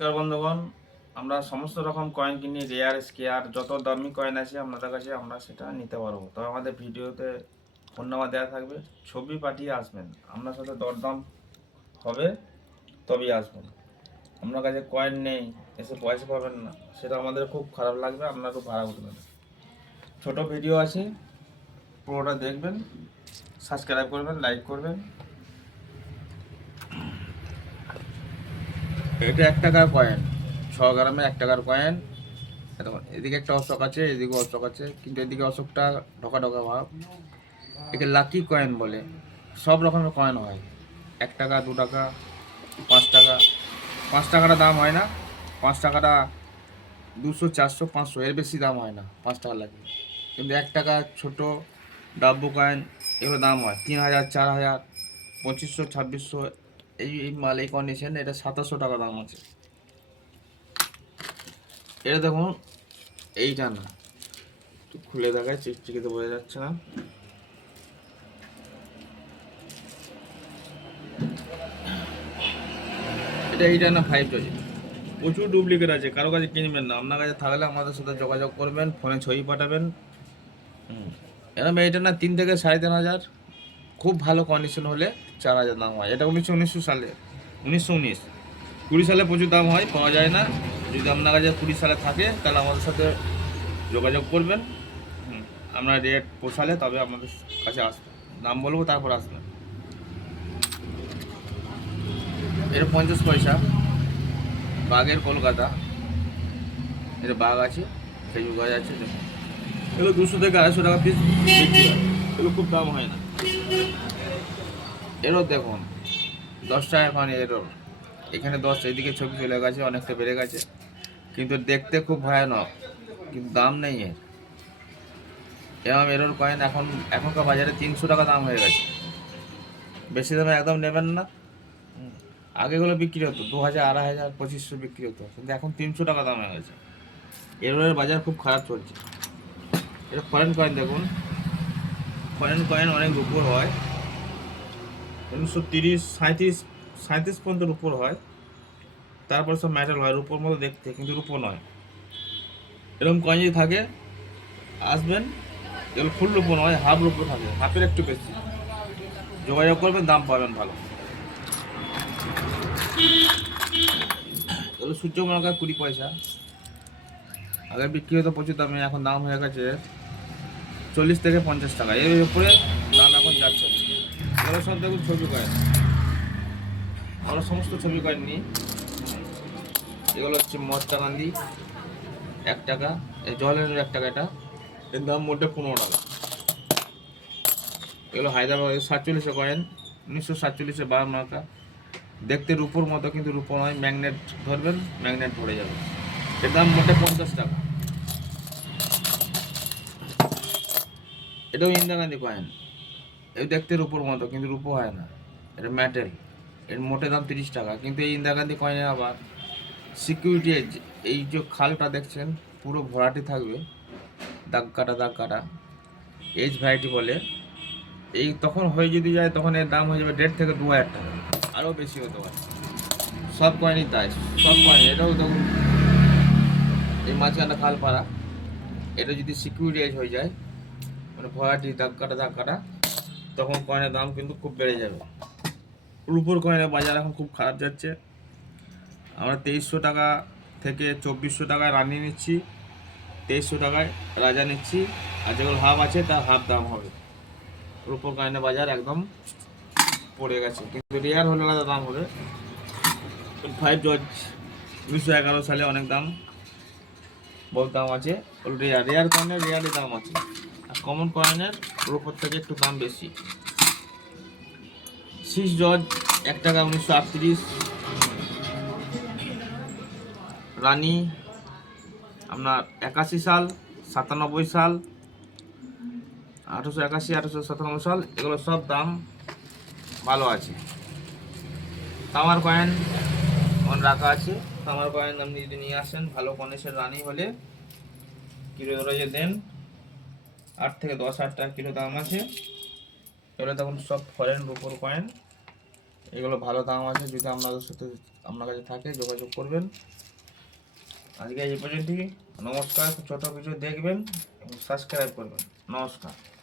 নমস্কার বন্ধুগণ, আমরা সমস্ত রকম কয়েন কিনি, রেয়ার স্কেয়ার যত দামি কয়েন আছে আপনাদের কাছে আমরা সেটা নিতে পারবো। তবে আমাদের ভিডিওতে ফোন নাম্বার দেওয়া থাকবে, ছবি পাঠিয়ে আসবেন, আপনার সাথে দরদাম হবে তবেই আসবেন। আপনার কাছে কয়েন নেই, এসে পয়সা পাবেন না, সেটা আমাদের খুব খারাপ লাগবে, আপনার খুব ভাড়া উঠবে না। ছোটো ভিডিও আছে, পুরোটা দেখবেন, সাবস্ক্রাইব করবেন, লাইক করবেন। এটা 1 টাকার কয়েন, 6 গ্রামে 1 টাকার কয়েন। দেখুন এদিকে একটা অশোক আছে, এদিকে অশোক আছে, কিন্তু এদিকে অশোকটা ঢোকা ঢোকা ভাব। একে লাকি কয়েন বলে। সব রকমের কয়েন হয়, 1 টাকা, 2 টাকা, 5 টাকা। 5 টাকাটা দাম হয় না, 5 টাকাটা 200, 400, 500, এর বেশি দাম হয় না 5 টাকা লাকি। কিন্তু 1 টাকা ছোট ডাব্বু কয়েন, এগুলো দাম হয় 3000, 4000, 2500, 2600। এই মাল এই কন্ডিশন, এটা 2700 টাকা দাম আছে। এটা দেখুন, এইটা না, একটু খুলে দেখায়, চিকচিকিতে বোঝা যাচ্ছে না। এইটা না 5 ডজন, প্রচুর ডুপ্লিকেট আছে, কারো কাছে কিনবেন না। আপনার কাছে থাকলে আমাদের সাথে যোগাযোগ করবেন, ফোনে ছবি পাঠাবেন। এরকম এইটা না 3 থেকে 3.5 হাজার, খুব ভালো কন্ডিশন হলে 4 হাজার দাম হয়। এটা 1919 সালে, 1919, 20 সালে প্রচুর দাম হয়, পাওয়া যায় না। যদি আপনার কাছে 20 সালে থাকে তাহলে আমাদের সাথে যোগাযোগ করবেন। আমরা রেট পোষালে তবে আমাদের কাছে আসবেন, দাম বলবো তারপর আসবেন। এটা 50 পয়সা, বাঘের কলকাতা। এটা বাঘ আছে, খেজুর গাছ আছে, দেখুন এগুলো 200 থেকে 250 টাকা পিস বিক্রি হয়, এগুলো খুব দাম হয় না। এরও দেখুন 10 টাকা কয়েন, এরও এখানে 10, এদিকে ছবি চলে গেছে, অনেকটা বেড়ে গেছে, কিন্তু দেখতে খুব ভয়ানক, কিন্তু দাম নেই এর। এরকম এরোর কয়েন এখনকার বাজারে 300 টাকা দাম হয়ে গেছে। বেশি দামে একদম নেবেন না। আগেগুলো বিক্রি হতো 2000, 2500, 2500 বিক্রি হতো, কিন্তু এখন 300 টাকা দাম হয়ে গেছে। এরোরের বাজার খুব খারাপ চলছে। এটা ফরেন কয়েন দেখুন, ফরেন কয়েন অনেক উপর হয়, 1930, 37 পর্যন্ত উপর হয়, তারপর সব মেটাল হয়, রূপোর মতো দেখতে, কিন্তু রূপো নয়। এরকম কয়েন যদি থাকে আসবেন, এগুলো ফুল রূপো নয়, হাফ রূপো থাকে, হাফের একটু বেশি। যোগাযোগ করবেন, দাম পাবেন ভালো। এগুলো সূর্যমুখী 20 পয়সা, আগে বিক্রি হতো প্রচুর দামে, এখন দাম হয়ে গেছে 40 থেকে 50 টাকা, এর উপরে দাম এখন যাচ্ছে। এগুলো সব দেখুন ছবি কয়েন, আমরা সমস্ত ছবি কয়েন নিই। এগুলো হচ্ছে মহাত্মা গান্ধী 1 টাকা, এই জওয়াহরলাল 1 টাকা, এটা এর দাম মোটে 15 টাকা। এগুলো হায়দ্রাবাদ 47 কয়েন, 1947, 52 টাকা। দেখতে রূপোর মতো, কিন্তু রূপো নয়, ম্যাগনেট ধরবেন, ম্যাগনেট ধরে যাবে। এর দাম মোটে 50 টাকা। এটাও ইন্দিরা গান্ধী কয়েন, এই দেখতে রূপোর মতো, কিন্তু রূপো হয় না, এটা মেটেল। এর মোটে দাম 30 টাকা। কিন্তু এই ইন্দিরা গান্ধী কয়েনের আবার সিকিউরিটি এজ, এই যে খালটা দেখছেন পুরো ভরাটি থাকবে, দাগ কাটা দাগ কাটা, এজ ভ্যারাইটি বলে। এই তখন হয়ে যদি যায়, তখন এর দাম হয়ে যাবে 1.5 থেকে 2 হাজার টাকা, আরও বেশি হতে পারে। সব কয়েনই তাই, সব কয়েন। এটাও দেখুন, এই মাঝখানটা খাল পাড়া, এটা যদি সিকিউরিটি এজ হয়ে যায়, মানে ভরাটি দাগ কাটা, তখন কয়েনের দাম কিন্তু খুব বেড়ে যাবে। রুপোর কয়েনের বাজার এখন খুব খারাপ যাচ্ছে। আমরা 2300 টাকা থেকে 2400 টাকায় রানি নিচ্ছি, 2300 টাকায় রাজা নিচ্ছি, আর যেগুলো হাফ আছে তার হাফ দাম হবে। রুপোর কয়েনের বাজার একদম পড়ে গেছে, কিন্তু রেয়ার হলে আলাদা দাম হবে। 5 জর্জ 1911 সালে অনেক দাম, বহুত দাম আছে। রেয়ার কয়েনের রেয়ারই দাম আছে, আর কমন কয়েনের রুপোর থেকে একটু দাম বেশি। 6 জর্জ 1 টাকা, 1938। রানী আপনার 81 সাল, 97 সাল, 1881, 1897 সাল, এগুলো সব দাম ভালো আছে। তামার কয়েন মন রাখা আছে, তামার কয়েন আপনি যদি নিয়ে আসেন ভালো কন্ডিশন রানী হলে, কিলো ধরে যে দেন 8 থেকে 10 হাজার টাকা কিলো দাম আছে। এগুলো তখন সব ফরেন রুপোর কয়েন, এগুলো ভালো দাম আছে, যদি আপনাদের সাথে আপনার কাছে থাকে যোগাযোগ করবেন। আজকে এই পর্যন্তই। নমস্কার। ছোটো কিছু দেখবেন এবং সাবস্ক্রাইব করবেন। নমস্কার।